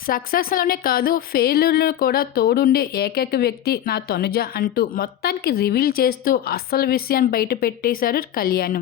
సక్సెస్‌లోనే కాదు, ఫెయిల్యూర్‌లో కూడా తోడుండే ఏకైక వ్యక్తి నా తనుజ అంటూ మొత్తానికి రివీల్ చేస్తూ అస్సలు విషయాన్ని బయట పెట్టేశారు కళ్యాణ్.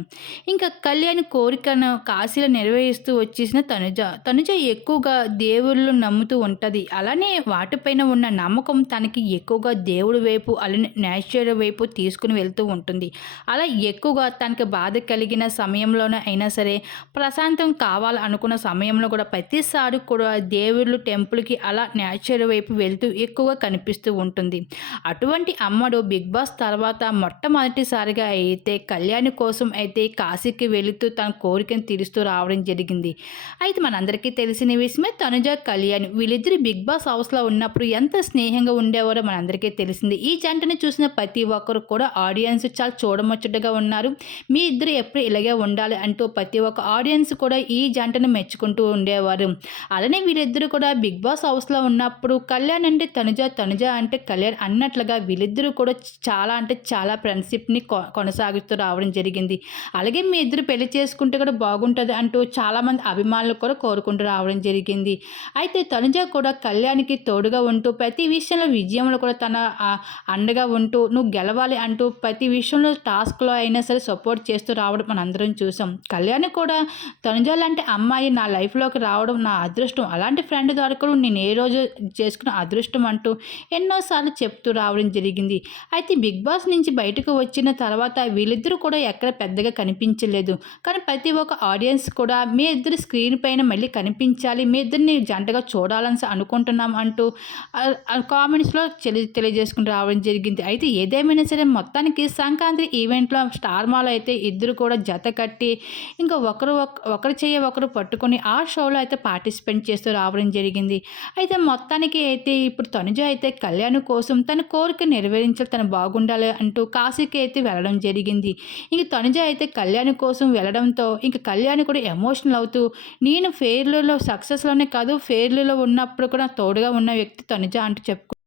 ఇంకా కళ్యాణ్ కోరికను కాశీలో నెరవేరుస్తూ వచ్చేసిన తనుజ. తనుజ ఎక్కువగా దేవుళ్ళు నమ్ముతూ ఉంటుంది అలానే వాటిపైన ఉన్న నమ్మకం తనకి ఎక్కువగా దేవుడి వైపు అలానే నేచర్ వైపు తీసుకుని వెళ్తూ ఉంటుంది. అలా ఎక్కువగా తనకి బాధ కలిగిన సమయంలోనే అయినా సరే, ప్రశాంతం కావాలనుకున్న సమయంలో కూడా ప్రతిసారి కూడా దేవుళ్ళు టెంపుల్‌కి అలా న్యాచురల్ వైపు వెళ్తూ ఎక్కువగా కనిపిస్తూ ఉంటుంది. అటువంటి అమ్మడు 'బిగ్ బాస్' తర్వాత మొట్టమొదటిసారిగా అయితే కళ్యాణి కోసం అయితే కాశీకి వెళుతూ తన కోరికను తీరుస్తూ రావడం జరిగింది. అయితే మనందరికీ తెలిసిన విషయమే తనుజ, కళ్యాణ్ వీళ్ళిద్దరు 'బిగ్ బాస్' హౌస్‌లో ఉన్నప్పుడు ఎంత స్నేహంగా ఉండేవారో మనందరికీ తెలిసింది ఈ జంటని చూసిన ప్రతి ఒక్కరు కూడా ఆడియన్స్ చాలా చూడముచ్చటగా ఉన్నారు. మీ ఇద్దరు ఎప్పుడు ఇలాగే ఉండాలి అంటూ ప్రతి ఒక్క ఆడియన్స్ కూడా ఈ జంటను మెచ్చుకుంటూ ఉండేవారు. అలానే వీళ్ళిద్దరూ కూడా 'బిగ్ బాస్' హౌస్‌లో ఉన్నప్పుడు కళ్యాణ్ అంటే తనుజ, తనుజ అంటే కళ్యాణ్ అన్నట్లుగా వీళ్ళిద్దరూ కూడా చాలా అంటే చాలా ఫ్రెండ్‌షిప్‌ని కొనసాగిస్తూ రావడం జరిగింది. అలాగే మీ ఇద్దరు పెళ్ళి చేసుకుంటే కూడా బాగుంటుంది అంటూ చాలామంది అభిమానులు కూడా కోరుకుంటూ రావడం జరిగింది. అయితే తనుజ కూడా కళ్యాణ్‌కి తోడుగా ఉంటూ ప్రతి విషయంలో విజయంలో కూడా తన అండగా ఉంటూ నువ్వు గెలవాలి అంటూ ప్రతి విషయంలో టాస్క్‌లో అయినా సరే సపోర్ట్ చేస్తూ రావడం మనందరం చూసాం. కళ్యాణ్ కూడా తనుజ లాంటి అమ్మాయి నా లైఫ్‌లోకి రావడం నా అదృష్టం. అలాంటి ఫ్రెండ్ ద్వారా దొరకడం నేను ఏ రోజు చేసుకున్న అదృష్టం అంటూ ఎన్నోసార్లు చెప్తూ రావడం జరిగింది. అయితే 'బిగ్ బాస్' నుంచి బయటకు వచ్చిన తర్వాత వీళ్ళిద్దరూ కూడా ఎక్కడ పెద్దగా కనిపించలేదు. కానీ ప్రతి ఒక్క ఆడియన్స్ కూడా మీ ఇద్దరు స్క్రీన్ పైన మళ్ళీ కనిపించాలి. మీ ఇద్దరిని జంటగా చూడాలని అనుకుంటున్నాం అంటూ కామెంట్స్‌లో తెలి తెలియజేసుకుంటూ రావడం జరిగింది. అయితే ఏదేమైనా సరే మొత్తానికి సంక్రాంతి ఈవెంట్‌లో స్టార్ మాలో అయితే ఇద్దరు కూడా జత కట్టి ఇంకా ఒకరు ఒక ఒకరు చేయ ఒకరు పట్టుకొని ఆ షోలో అయితే పార్టిసిపేట్ చేస్తూ రావడం జరిగింది. అయితే మొత్తానికి అయితే ఇప్పుడు తనుజ అయితే కళ్యాణ్ కోసం తన కోరిక నెరవేరించాలి, తను బాగుండాలి అంటూ కాశీకి అయితే వెళ్ళడం జరిగింది. ఇంక తనుజ అయితే కళ్యాణ్ కోసం వెళ్ళడంతో ఇంక కళ్యాణ్ కూడా ఎమోషనల్ అవుతూ నేను ఫెయిర్లలో సక్సెస్‌లోనే కాదు ఫెయిర్లలో ఉన్నప్పుడు కూడా తోడుగా ఉన్న వ్యక్తి తనుజ అంటూ చెప్పుకు